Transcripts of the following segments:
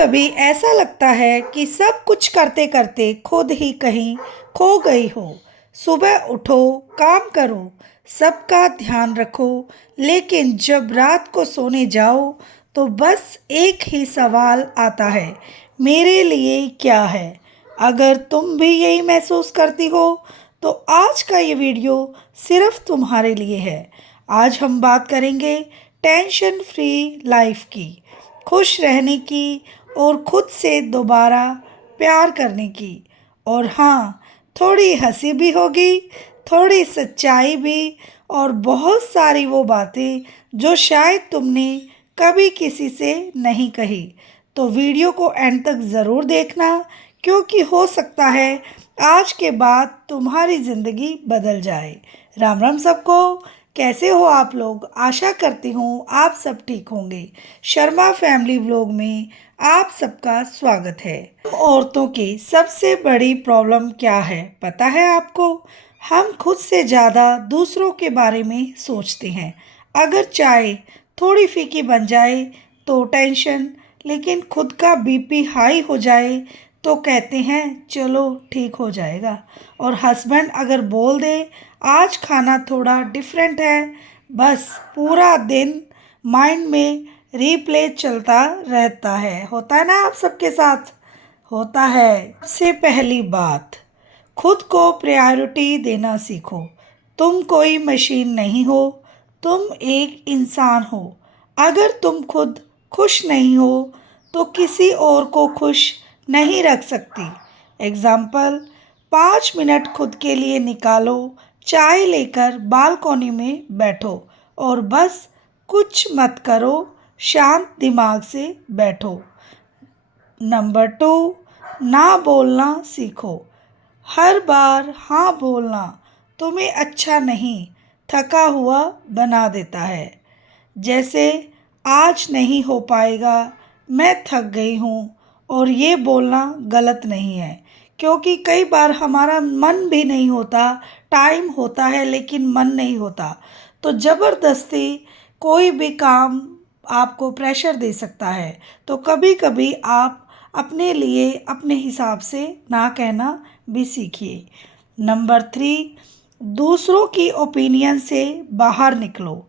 कभी ऐसा लगता है कि सब कुछ करते करते खुद ही कहीं खो गई हो। सुबह उठो, काम करो, सबका ध्यान रखो, लेकिन जब रात को सोने जाओ तो बस एक ही सवाल आता है, मेरे लिए क्या है। अगर तुम भी यही महसूस करती हो तो आज का ये वीडियो सिर्फ तुम्हारे लिए है। आज हम बात करेंगे टेंशन फ्री लाइफ की, खुश रहने की और खुद से दोबारा प्यार करने की। और हाँ, थोड़ी हंसी भी होगी, थोड़ी सच्चाई भी, और बहुत सारी वो बातें जो शायद तुमने कभी किसी से नहीं कही। तो वीडियो को एंड तक ज़रूर देखना, क्योंकि हो सकता है आज के बाद तुम्हारी ज़िंदगी बदल जाए। राम राम सबको, कैसे हो आप लोग? आशा करती हूँ आप सब ठीक होंगे। शर्मा फैमिली व्लॉग में आप सबका स्वागत है। औरतों की सबसे बड़ी प्रॉब्लम क्या है पता है आपको? हम खुद से ज़्यादा दूसरों के बारे में सोचते हैं। अगर चाय थोड़ी फीकी बन जाए तो टेंशन, लेकिन खुद का बीपी हाई हो जाए तो कहते हैं चलो ठीक हो जाएगा। और हस्बैंड अगर बोल दे आज खाना थोड़ा डिफरेंट है, बस पूरा दिन माइंड में रीप्ले चलता रहता है। होता है ना आप सबके साथ? होता है। सबसे पहली बात, खुद को प्रायोरिटी देना सीखो। तुम कोई मशीन नहीं हो, तुम एक इंसान हो। अगर तुम खुद खुश नहीं हो तो किसी और को खुश नहीं रख सकती। एग्जाम्पल, 5 मिनट खुद के लिए निकालो, चाय लेकर बालकनी में बैठो और बस कुछ मत करो, शांत दिमाग से बैठो। नंबर 2, ना बोलना सीखो। हर बार हाँ बोलना तुम्हें अच्छा नहीं, थका हुआ बना देता है। जैसे आज नहीं हो पाएगा, मैं थक गई हूँ। और ये बोलना गलत नहीं है, क्योंकि कई बार हमारा मन भी नहीं होता, टाइम होता है लेकिन मन नहीं होता। तो ज़बरदस्ती कोई भी काम आपको प्रेशर दे सकता है। तो कभी कभी आप अपने लिए अपने हिसाब से ना कहना भी सीखिए। नंबर 3, दूसरों की ओपिनियन से बाहर निकलो।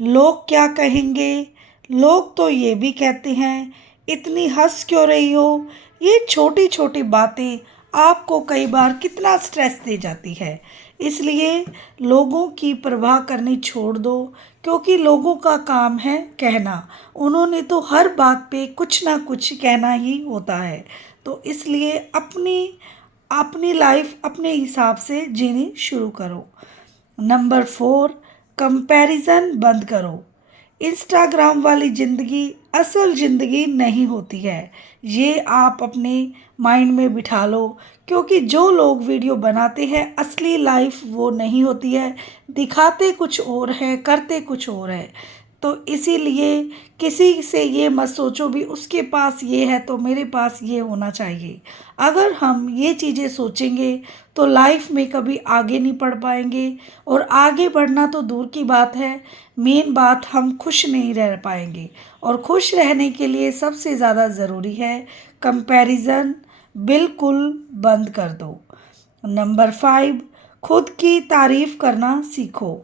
लोग क्या कहेंगे? लोग तो ये भी कहते हैं, इतनी हंस क्यों रही हो? ये छोटी छोटी बातें आपको कई बार कितना स्ट्रेस दे जाती है। इसलिए लोगों की परवाह करनी छोड़ दो, क्योंकि लोगों का काम है कहना। उन्होंने तो हर बात पे कुछ ना कुछ कहना ही होता है। तो इसलिए अपनी अपनी लाइफ अपने हिसाब से जीनी शुरू करो। नंबर 4, कंपैरिजन बंद करो। इंस्टाग्राम वाली ज़िंदगी असल ज़िंदगी नहीं होती है, ये आप अपने माइंड में बिठा लो। क्योंकि जो लोग वीडियो बनाते हैं असली लाइफ वो नहीं होती है, दिखाते कुछ और है, करते कुछ और है। तो इसीलिए किसी से ये मत सोचो भी उसके पास ये है तो मेरे पास ये होना चाहिए। अगर हम ये चीज़ें सोचेंगे तो लाइफ में कभी आगे नहीं बढ़ पाएंगे, और आगे बढ़ना तो दूर की बात है, मेन बात हम खुश नहीं रह पाएंगे। और खुश रहने के लिए सबसे ज़्यादा ज़रूरी है कंपैरिजन बिल्कुल बंद कर दो। नंबर 5, खुद की तारीफ़ करना सीखो।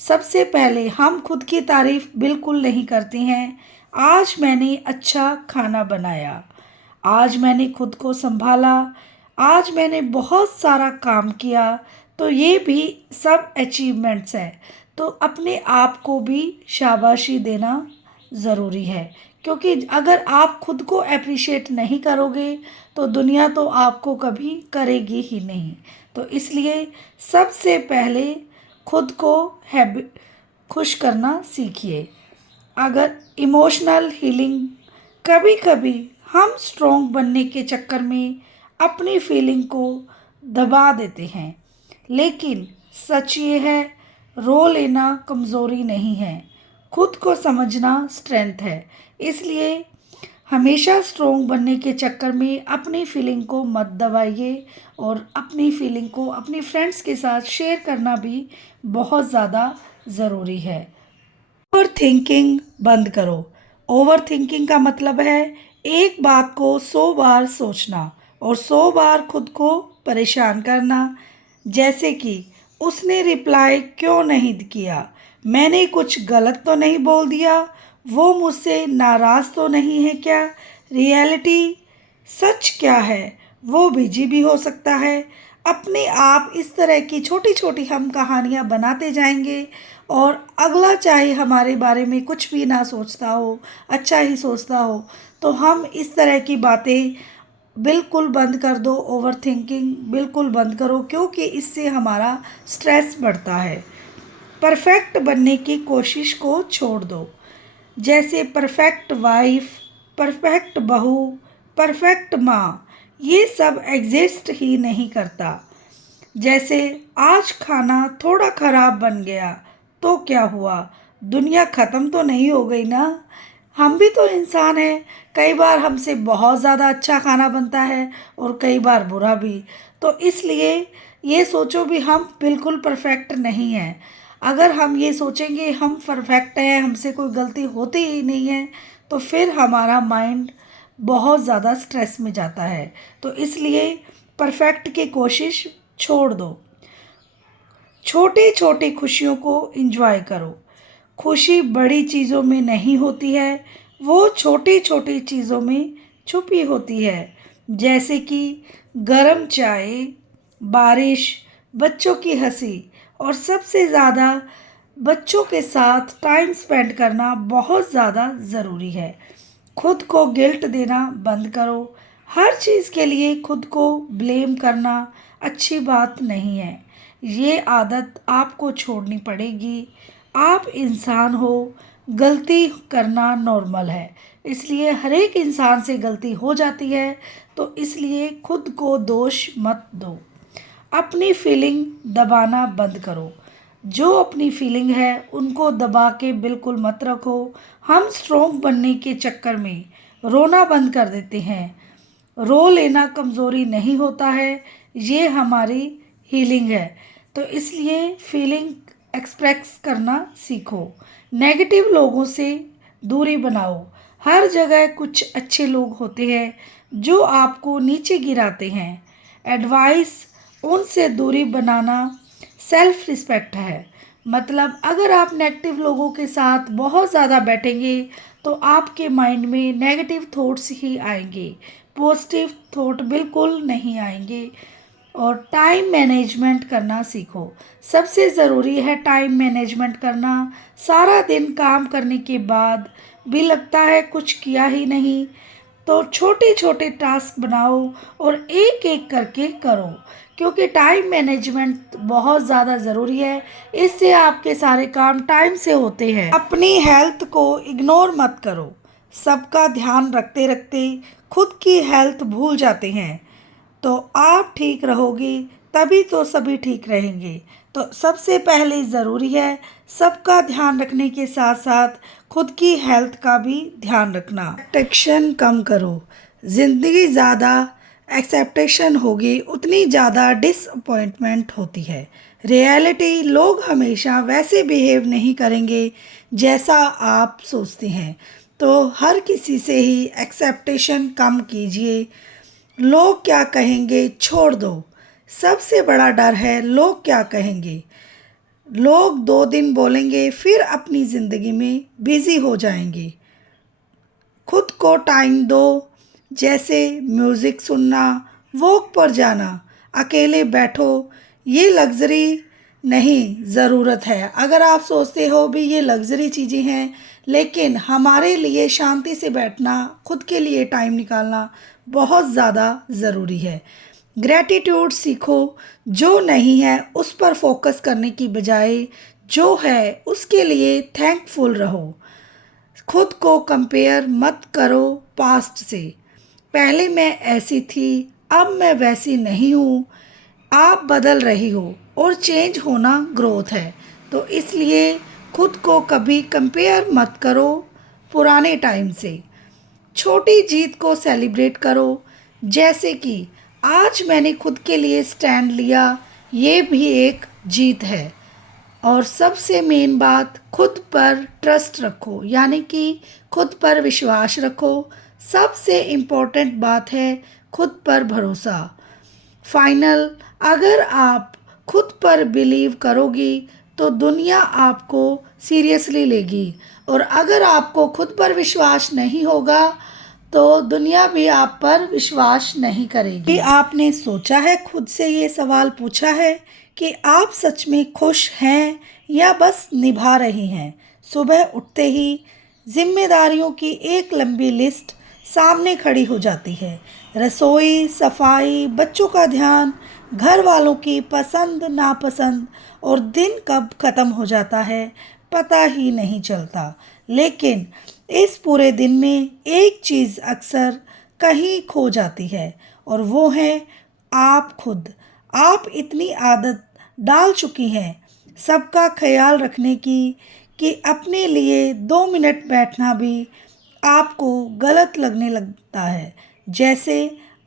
सबसे पहले हम खुद की तारीफ़ बिल्कुल नहीं करते हैं। आज मैंने अच्छा खाना बनाया, आज मैंने खुद को संभाला, आज मैंने बहुत सारा काम किया, तो ये भी सब अचीवमेंट्स हैं। तो अपने आप को भी शाबाशी देना ज़रूरी है, क्योंकि अगर आप खुद को अप्रिशिएट नहीं करोगे तो दुनिया तो आपको कभी करेगी ही नहीं। तो इसलिए सबसे पहले खुद को खुश करना सीखिए। अगर इमोशनल हीलिंग, कभी कभी हम स्ट्रोंग बनने के चक्कर में अपनी फीलिंग को दबा देते हैं, लेकिन सच ये है, रो लेना कमज़ोरी नहीं है, खुद को समझना स्ट्रेंथ है। इसलिए हमेशा स्ट्रोंग बनने के चक्कर में अपनी फीलिंग को मत दबाइए, और अपनी फीलिंग को अपनी फ्रेंड्स के साथ शेयर करना भी बहुत ज़्यादा ज़रूरी है। ओवर थिंकिंग बंद करो। ओवर थिंकिंग का मतलब है एक बात को 100 बार सोचना और 100 बार खुद को परेशान करना, जैसे कि उसने रिप्लाई क्यों नहीं किया, मैंने कुछ गलत तो नहीं बोल दिया, वो मुझसे नाराज़ तो नहीं है क्या। रियलिटी सच क्या है, वो बिजी भी हो सकता है। अपने आप इस तरह की छोटी छोटी हम कहानियाँ बनाते जाएंगे और अगला चाहे हमारे बारे में कुछ भी ना सोचता हो, अच्छा ही सोचता हो, तो हम इस तरह की बातें बिल्कुल बंद कर दो। ओवर थिंकिंग बिल्कुल बंद करो, क्योंकि इससे हमारा स्ट्रेस बढ़ता है। परफेक्ट बनने की कोशिश को छोड़ दो, जैसे परफेक्ट वाइफ, परफेक्ट बहू, परफेक्ट माँ, ये सब एग्जिस्ट ही नहीं करता। जैसे आज खाना थोड़ा खराब बन गया तो क्या हुआ, दुनिया ख़त्म तो नहीं हो गई ना। हम भी तो इंसान हैं, कई बार हमसे बहुत ज़्यादा अच्छा खाना बनता है और कई बार बुरा भी। तो इसलिए ये सोचो भी हम बिल्कुल परफेक्ट नहीं हैं। अगर हम ये सोचेंगे हम परफेक्ट हैं, हमसे कोई गलती होती ही नहीं है, तो फिर हमारा माइंड बहुत ज़्यादा स्ट्रेस में जाता है। तो इसलिए परफेक्ट की कोशिश छोड़ दो। छोटी छोटी खुशियों को एंजॉय करो। खुशी बड़ी चीज़ों में नहीं होती है, वो छोटी छोटी चीज़ों में छुपी होती है। जैसे कि गरम चाय, बारिश, बच्चों की हंसी और सबसे ज़्यादा बच्चों के साथ टाइम स्पेंड करना बहुत ज़्यादा ज़रूरी है। खुद को गिल्ट देना बंद करो। हर चीज़ के लिए खुद को ब्लेम करना अच्छी बात नहीं है। ये आदत आपको छोड़नी पड़ेगी। आप इंसान हो, गलती करना नॉर्मल है, इसलिए हर एक इंसान से गलती हो जाती है। तो इसलिए खुद को दोष मत दो। अपनी फीलिंग दबाना बंद करो। जो अपनी फीलिंग है उनको दबा के बिल्कुल मत रखो। हम स्ट्रोंग बनने के चक्कर में रोना बंद कर देते हैं। रो लेना कमज़ोरी नहीं होता है, ये हमारी हीलिंग है। तो इसलिए फीलिंग एक्सप्रेस करना सीखो। नेगेटिव लोगों से दूरी बनाओ। हर जगह कुछ अच्छे लोग होते हैं जो आपको नीचे गिराते हैं। एडवाइस उनसे दूरी बनाना सेल्फ रिस्पेक्ट है। मतलब अगर आप नेगेटिव लोगों के साथ बहुत ज़्यादा बैठेंगे तो आपके माइंड में नेगेटिव थॉट्स ही आएंगे, पॉजिटिव थॉट बिल्कुल नहीं आएंगे। और टाइम मैनेजमेंट करना सीखो। सबसे ज़रूरी है टाइम मैनेजमेंट करना। सारा दिन काम करने के बाद भी लगता है कुछ किया ही नहीं, तो छोटे छोटे टास्क बनाओ और एक एक करके करो, क्योंकि टाइम मैनेजमेंट बहुत ज़्यादा ज़रूरी है। इससे आपके सारे काम टाइम से होते हैं। अपनी हेल्थ को इग्नोर मत करो। सबका ध्यान रखते रखते खुद की हेल्थ भूल जाते हैं। तो आप ठीक रहोगे तभी तो सभी ठीक रहेंगे। तो सबसे पहले ज़रूरी है सबका ध्यान रखने के साथ साथ खुद की हेल्थ का भी ध्यान रखना। एक्सपेक्टेशन कम करो। ज़िंदगी ज़्यादा एक्सेप्टेशन होगी उतनी ज़्यादा डिसअपॉइंटमेंट होती है। रियलिटी लोग हमेशा वैसे बिहेव नहीं करेंगे जैसा आप सोचते हैं। तो हर किसी से ही एक्सेप्टेशन कम कीजिए। लोग क्या कहेंगे छोड़ दो। सबसे बड़ा डर है लोग क्या कहेंगे। लोग 2 दिन बोलेंगे फिर अपनी ज़िंदगी में बिज़ी हो जाएंगे। खुद को टाइम दो, जैसे म्यूज़िक सुनना, वॉक पर जाना, अकेले बैठो। ये लग्ज़री नहीं, ज़रूरत है। अगर आप सोचते हो भी ये लग्ज़री चीज़ें हैं, लेकिन हमारे लिए शांति से बैठना, खुद के लिए टाइम निकालना बहुत ज़्यादा ज़रूरी है। ग्रैटिट्यूड सीखो। जो नहीं है उस पर फोकस करने की बजाय जो है उसके लिए थैंकफुल रहो। खुद को कंपेयर मत करो पास्ट से। पहले मैं ऐसी थी, अब मैं वैसी नहीं हूँ। आप बदल रही हो और चेंज होना ग्रोथ है। तो इसलिए खुद को कभी कंपेयर मत करो पुराने टाइम से। छोटी जीत को सेलिब्रेट करो, जैसे कि आज मैंने खुद के लिए स्टैंड लिया, ये भी एक जीत है। और सबसे मेन बात, खुद पर ट्रस्ट रखो, यानी कि खुद पर विश्वास रखो। सबसे इम्पोर्टेंट बात है खुद पर भरोसा। फाइनल, अगर आप खुद पर बिलीव करोगी तो दुनिया आपको सीरियसली लेगी, और अगर आपको खुद पर विश्वास नहीं होगा तो दुनिया भी आप पर विश्वास नहीं करेगी। कि आपने सोचा है, खुद से ये सवाल पूछा है कि आप सच में खुश हैं या बस निभा रही हैं? सुबह उठते ही जिम्मेदारियों की एक लंबी लिस्ट सामने खड़ी हो जाती है। रसोई, सफाई, बच्चों का ध्यान, घर वालों की पसंद नापसंद, और दिन कब ख़त्म हो जाता है पता ही नहीं चलता। लेकिन इस पूरे दिन में एक चीज़ अक्सर कहीं खो जाती है, और वो है आप खुद। आप इतनी आदत डाल चुकी हैं सबका ख्याल रखने की कि अपने लिए 2 मिनट बैठना भी आपको गलत लगने लगता है, जैसे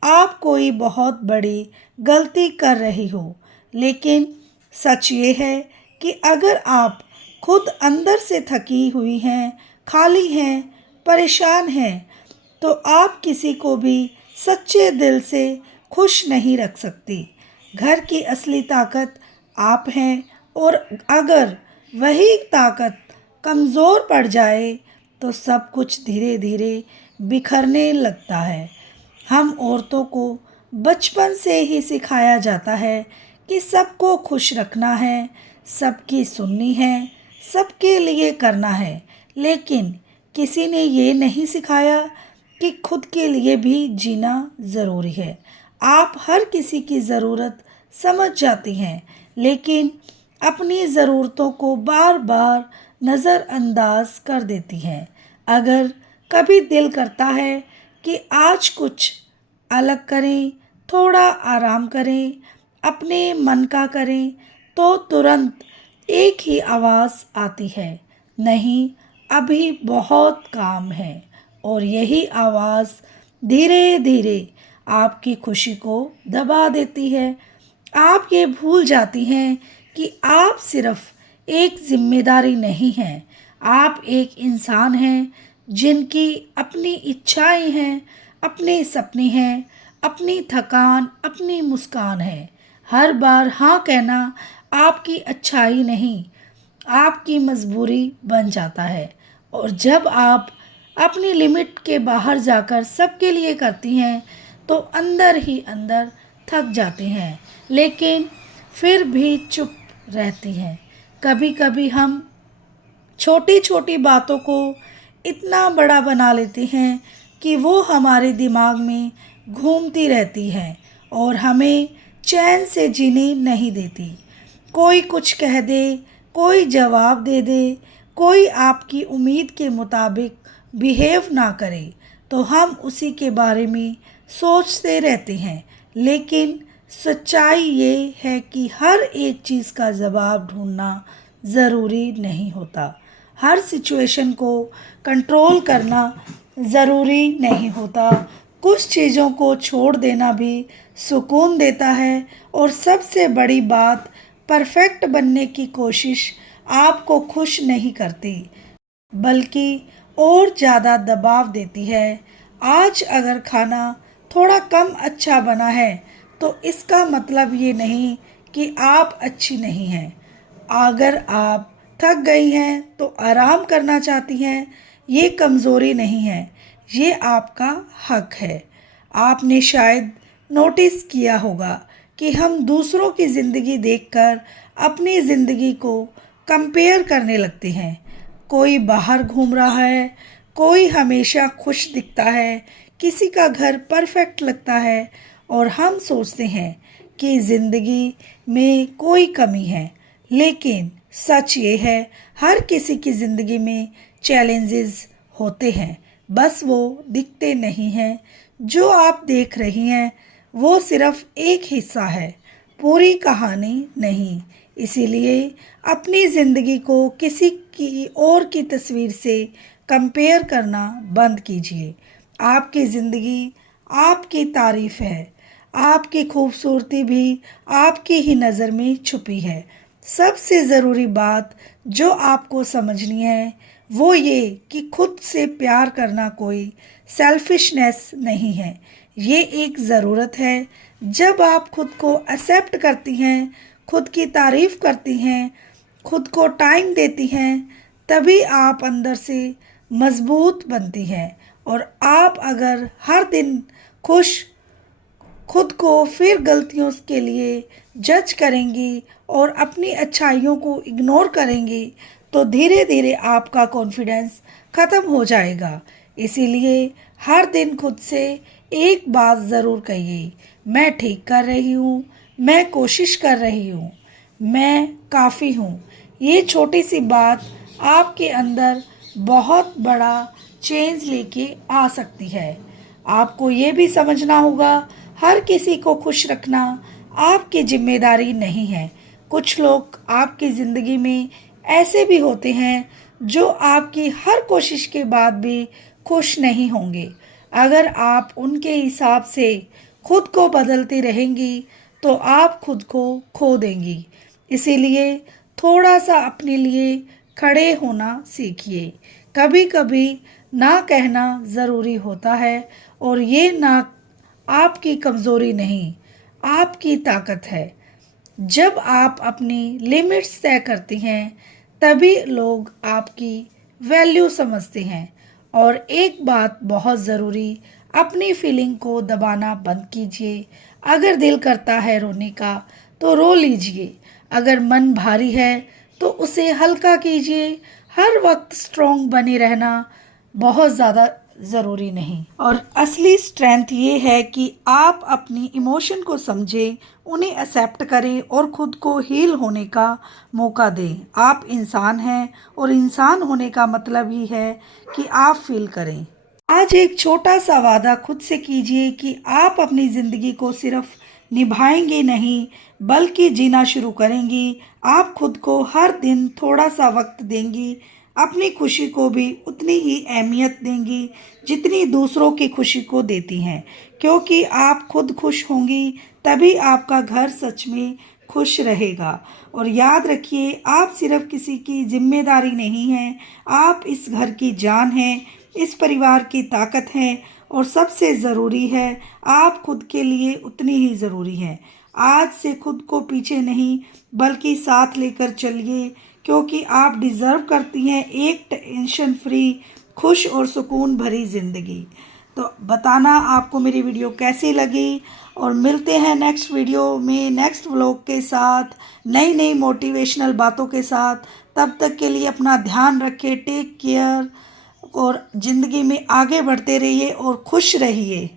आप कोई बहुत बड़ी गलती कर रही हो। लेकिन सच ये है कि अगर आप खुद अंदर से थकी हुई हैं, खाली हैं, परेशान हैं, तो आप किसी को भी सच्चे दिल से खुश नहीं रख सकती। घर की असली ताकत आप हैं, और अगर वही ताकत कमज़ोर पड़ जाए तो सब कुछ धीरे धीरे बिखरने लगता है। हम औरतों को बचपन से ही सिखाया जाता है कि सबको खुश रखना है, सबकी सुननी है, सबके लिए करना है, लेकिन किसी ने ये नहीं सिखाया कि खुद के लिए भी जीना ज़रूरी है। आप हर किसी की ज़रूरत समझ जाती हैं, लेकिन अपनी ज़रूरतों को बार बार नज़रअंदाज कर देती हैं। अगर कभी दिल करता है कि आज कुछ अलग करें, थोड़ा आराम करें, अपने मन का करें, तो तुरंत एक ही आवाज़ आती है, नहीं, अभी बहुत काम है। और यही आवाज़ धीरे धीरे आपकी खुशी को दबा देती है। आप ये भूल जाती हैं कि आप सिर्फ एक जिम्मेदारी नहीं हैं, आप एक इंसान हैं जिनकी अपनी इच्छाएं हैं, अपने सपने हैं, अपनी थकान, अपनी मुस्कान है। हर बार हाँ कहना आपकी अच्छाई नहीं, आपकी मजबूरी बन जाता है। और जब आप अपनी लिमिट के बाहर जाकर सबके लिए करती हैं तो अंदर ही अंदर थक जाती हैं, लेकिन फिर भी चुप रहती हैं। कभी कभी हम छोटी छोटी बातों को इतना बड़ा बना लेते हैं कि वो हमारे दिमाग में घूमती रहती हैं और हमें चैन से जीने नहीं देती। कोई कुछ कह दे, कोई जवाब दे दे, कोई आपकी उम्मीद के मुताबिक बिहेव ना करे, तो हम उसी के बारे में सोचते रहते हैं। लेकिन सच्चाई ये है कि हर एक चीज़ का जवाब ढूंढना ज़रूरी नहीं होता, हर सिचुएशन को कंट्रोल करना ज़रूरी नहीं होता। कुछ चीज़ों को छोड़ देना भी सुकून देता है, और सबसे बड़ी बात, परफेक्ट बनने की कोशिश आपको खुश नहीं करती, बल्कि और ज़्यादा दबाव देती है। आज अगर खाना थोड़ा कम अच्छा बना है तो इसका मतलब ये नहीं कि आप अच्छी नहीं हैं। अगर आप थक गई हैं तो आराम करना चाहती हैं, ये कमज़ोरी नहीं है, ये आपका हक है। आपने शायद नोटिस किया होगा कि हम दूसरों की ज़िंदगी देखकर अपनी ज़िंदगी को कंपेयर करने लगते हैं। कोई बाहर घूम रहा है, कोई हमेशा खुश दिखता है, किसी का घर परफेक्ट लगता है, और हम सोचते हैं कि ज़िंदगी में कोई कमी है। लेकिन सच ये है, हर किसी की ज़िंदगी में चैलेंजेस होते हैं, बस वो दिखते नहीं हैं। जो आप देख रही हैं वो सिर्फ एक हिस्सा है, पूरी कहानी नहीं। इसीलिए अपनी ज़िंदगी को किसी की और की तस्वीर से कंपेयर करना बंद कीजिए। आपकी ज़िंदगी आपकी तारीफ़ है, आपकी खूबसूरती भी आपकी ही नज़र में छुपी है। सबसे ज़रूरी बात जो आपको समझनी है वो ये कि खुद से प्यार करना कोई सेल्फिशनेस नहीं है, ये एक ज़रूरत है। जब आप खुद को एक्सेप्ट करती हैं, खुद की तारीफ़ करती हैं, खुद को टाइम देती हैं, तभी आप अंदर से मजबूत बनती हैं। और आप अगर हर दिन खुद को फिर गलतियों के लिए जज करेंगी और अपनी अच्छाइयों को इग्नोर करेंगी, तो धीरे धीरे आपका कॉन्फिडेंस ख़त्म हो जाएगा। इसीलिए हर दिन खुद से एक बात ज़रूर कहिए, मैं ठीक कर रही हूँ, मैं कोशिश कर रही हूँ, मैं काफ़ी हूँ। ये छोटी सी बात आपके अंदर बहुत बड़ा चेंज लेके आ सकती है। आपको ये भी समझना होगा, हर किसी को खुश रखना आपकी जिम्मेदारी नहीं है। कुछ लोग आपकी ज़िंदगी में ऐसे भी होते हैं जो आपकी हर कोशिश के बाद भी खुश नहीं होंगे। अगर आप उनके हिसाब से खुद को बदलती रहेंगी तो आप खुद को खो देंगी। इसीलिए थोड़ा सा अपने लिए खड़े होना सीखिए। कभी कभी ना कहना ज़रूरी होता है और ये ना आपकी कमज़ोरी नहीं, आपकी ताकत है। जब आप अपनी लिमिट्स तय करती हैं तभी लोग आपकी वैल्यू समझते हैं। और एक बात बहुत ज़रूरी, अपनी फीलिंग को दबाना बंद कीजिए। अगर दिल करता है रोने का तो रो लीजिए, अगर मन भारी है तो उसे हल्का कीजिए। हर वक्त स्ट्रॉन्ग बने रहना बहुत ज़्यादा ज़रूरी नहीं। और असली स्ट्रेंथ ये है कि आप अपनी इमोशन को समझें, उन्हें एक्सेप्ट करें और खुद को हील होने का मौका दें। आप इंसान हैं और इंसान होने का मतलब ही है कि आप फील करें। आज एक छोटा सा वादा खुद से कीजिए कि आप अपनी ज़िंदगी को सिर्फ निभाएंगे नहीं बल्कि जीना शुरू करेंगी। आप खुद को हर दिन थोड़ा सा वक्त देंगी, अपनी खुशी को भी उतनी ही अहमियत देंगी जितनी दूसरों की खुशी को देती हैं। क्योंकि आप खुद खुश होंगी तभी आपका घर सच में खुश रहेगा। और याद रखिए, आप सिर्फ किसी की जिम्मेदारी नहीं हैं, आप इस घर की जान हैं, इस परिवार की ताकत हैं और सबसे ज़रूरी है, आप खुद के लिए उतनी ही ज़रूरी हैं। आज से खुद को पीछे नहीं बल्कि साथ लेकर चलिए, क्योंकि आप डिज़र्व करती हैं एक टेंशन फ्री, खुश और सुकून भरी ज़िंदगी। तो बताना आपको मेरी वीडियो कैसी लगी और मिलते हैं नेक्स्ट वीडियो में नेक्स्ट व्लॉग के साथ, नई नई मोटिवेशनल बातों के साथ। तब तक के लिए अपना ध्यान रखें, टेक केयर और ज़िंदगी में आगे बढ़ते रहिए और खुश रहिए।